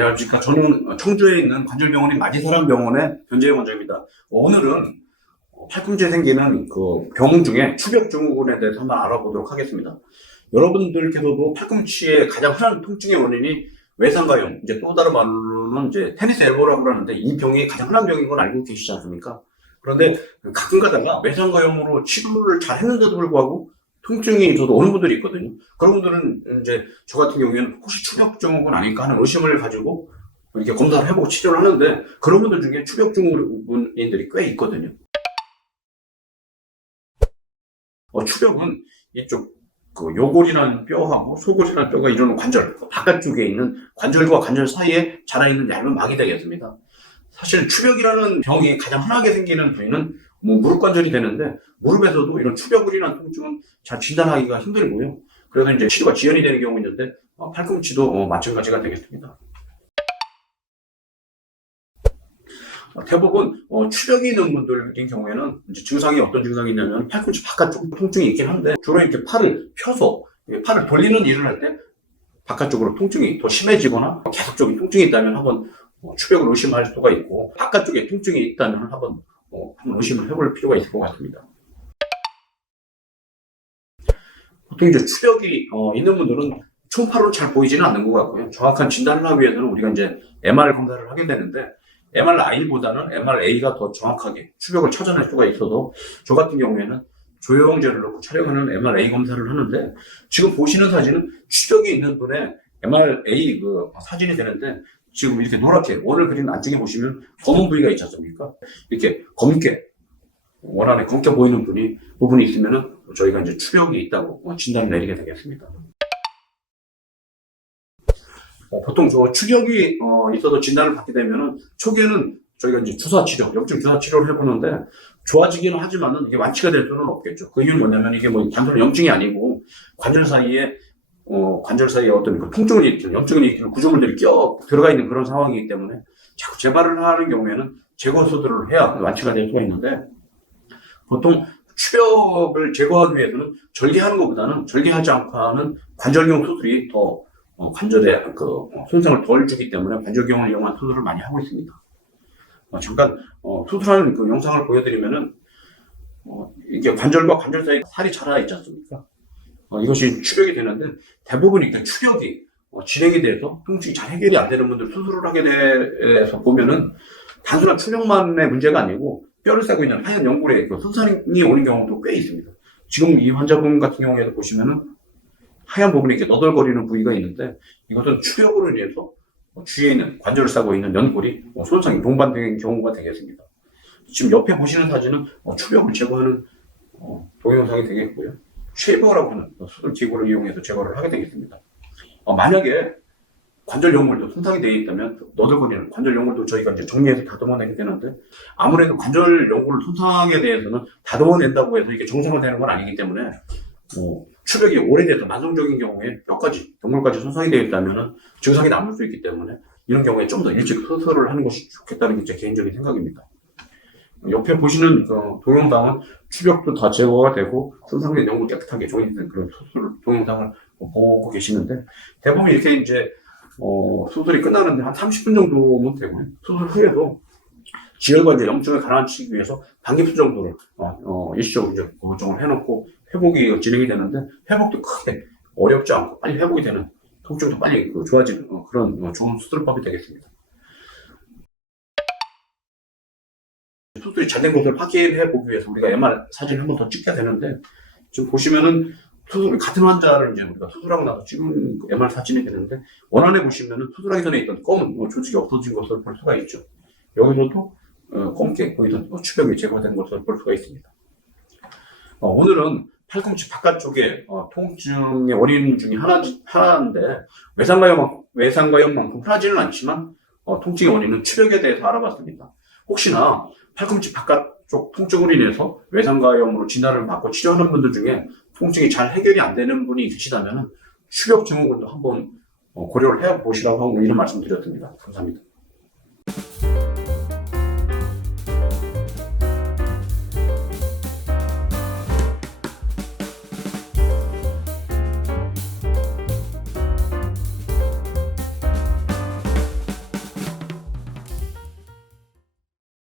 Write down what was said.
안녕하십니까. 저는 청주에 있는 관절병원인 마지사랑병원의 변재영 원장입니다. 오늘은 팔꿈치에 생기는 그 병 중에 추벽증후군에 대해서 한번 알아보도록 하겠습니다. 여러분들께서도 팔꿈치의 가장 흔한 통증의 원인이 외상가염, 이제 또 다른 말로는 이제 테니스 엘보라고 그러는데 이 병이 가장 흔한 병인 걸 알고 계시지 않습니까? 그런데 가끔 가다가 외상가염으로 치료를 잘 했는데도 불구하고 통증이 저도 오는 분들이 있거든요. 그런 분들은 이제 저 같은 경우에는 혹시 추벽증후군 아닐까 하는 의심을 가지고 이렇게 검사를 해보고 치료를 하는데 그런 분들 중에 추벽증후군인들이 꽤 있거든요. 추벽은 이쪽 그 요골이라는 뼈하고 소골이라는 뼈가 이루는 관절, 바깥쪽에 있는 관절과 관절 사이에 자라있는 얇은 막이 되겠습니다. 사실 추벽이라는 병이 가장 흔하게 생기는 부위는 무릎 관절이 되는데 무릎에서도 이런 추벽이라는 통증은 잘 진단하기가 힘들고요. 그래서 이제 치료가 지연이 되는 경우 있는데 팔꿈치도 마찬가지가 되겠습니다. 대부분 추벽이 있는 분들인 경우에는 이제 증상이 어떤 증상이 있냐면 팔꿈치 바깥쪽 통증이 있긴 한데 주로 이렇게 팔을 펴서 팔을 돌리는 일을 할 때 바깥쪽으로 통증이 더 심해지거나 계속적인 통증이 있다면 한번 추벽을 의심할 수가 있고 바깥쪽에 통증이 있다면 한번 의심을 해볼 필요가 있을 것 같습니다. 보통 이제 추벽이 있는 분들은 초음파로 잘 보이지는 않는 것 같고요. 정확한 진단을 하기 위해서는 우리가 이제 MR 검사를 하게 되는데 MRI보다는 MRA가 더 정확하게 추벽을 찾아낼 수가 있어서 저 같은 경우에는 조영제를 넣고 촬영하는 MRA 검사를 하는데 지금 보시는 사진은 추벽이 있는 분의 MRA 그 사진이 되는데 지금 이렇게 노랗게 원을 그린 안쪽에 보시면 검은 부위가 있지 않습니까? 이렇게 검게 원 안에 검게 보이는 부분이 있으면은 저희가 이제 추벽이 있다고 진단을 내리게 되겠습니다. 보통 저 추격이 있어서 진단을 받게 되면은 초기에는 저희가 이제 주사 치료, 염증 주사 치료를 해보는데 좋아지기는 하지만은 이게 완치가 될 수는 없겠죠. 그 이유는 뭐냐면 이게 뭐 단순한 염증이 아니고 관절 사이에 어떤 그 통증을 일으키는, 염증을 일으키는 구조물들이 들어가 있는 그런 상황이기 때문에 자꾸 재발을 하는 경우에는 제거 수술을 해야 완치가 될 수가 있는데 보통 추벽을 제거하기 위해서는 절개하는 것보다는 절개하지 않고 하는 관절경 수술이 더 관절에 그 손상을 덜 주기 때문에 관절경을 이용한 수술을 많이 하고 있습니다. 잠깐 수술하는 그 영상을 보여드리면은 이게 관절과 관절 사이에 살이 자라 있지 않습니까? 이것이 추벽이 되는데 대부분 이렇게 추벽이 진행이 돼서 통증이 잘 해결이 안 되는 분들 수술을 하게 돼서 보면은 단순한 추벽만의 문제가 아니고 뼈를 싸고 있는 하얀 연골에 손상이 오는 경우도 꽤 있습니다. 지금 이 환자분 같은 경우에도 보시면은 하얀 부분에 이렇게 너덜거리는 부위가 있는데 이것은 추벽으로 인해서 주위에 있는 관절을 싸고 있는 연골이 손상이 동반된 경우가 되겠습니다. 지금 옆에 보시는 사진은 추벽을 제거하는 동영상이 되겠고요. 쉐이버라고 하는 수술 기구를 이용해서 제거를 하게 되겠습니다. 만약에 관절 연골도 손상이 되어 있다면 너덜거리는 관절 연골도 저희가 이제 정리해서 다듬어내게 되는데 아무래도 관절 연골 손상에 대해서는 다듬어낸다고 해서 이게 정상화되는 건 아니기 때문에 추벽이 오래돼서 만성적인 경우에 뼈까지, 연골까지 손상이 되어 있다면 증상이 남을 수 있기 때문에 이런 경우에 좀 더 일찍 수술을 하는 것이 좋겠다는 게 제 개인적인 생각입니다. 옆에 보시는 동영상은 추벽도 다 제거가 되고 손상된 연골 깨끗하게 조인된 그런 수술 동영상을 보고 계시는데 대부분 이렇게 이제 수술이 끝나는데 한 30분 정도면 되고요. 수술 후에도 지혈관절 염증을 가라앉히기 위해서 반기수 정도를 일시적으로 이제 고정을 해놓고 회복이 진행이 되는데 회복도 크게 어렵지 않고 빨리 회복이 되는 통증도 빨리 좋아지는 그런 좋은 수술법이 되겠습니다. 수술이 잘 된 것을 확인해 보기 위해서 우리가 MR 사진을 한 번 더 찍게 되는데 지금 보시면은 같은 환자를 이제 우리가 수술하고 나서 찍은 MR 사진이 되는데 원안에 보시면은 수술하기 전에 있던 검은 조직이 없어진 것을 볼 수가 있죠. 여기서도 검게 보이던 추벽이 제거된 것을 볼 수가 있습니다. 오늘은 팔꿈치 바깥쪽에 통증의 원인 중에 하나인데 외상가염만큼 흔하지는 않지만 통증의 원인은 추벽에 대해서 알아봤습니다. 혹시나 팔꿈치 바깥쪽 통증으로 인해서 외상가염으로 진단을 받고 치료하는 분들 중에 통증이 잘 해결이 안 되는 분이 계시다면 추벽 증후군도 한번 고려를 해보시라고 하고 이런 말씀 드렸습니다. 감사합니다.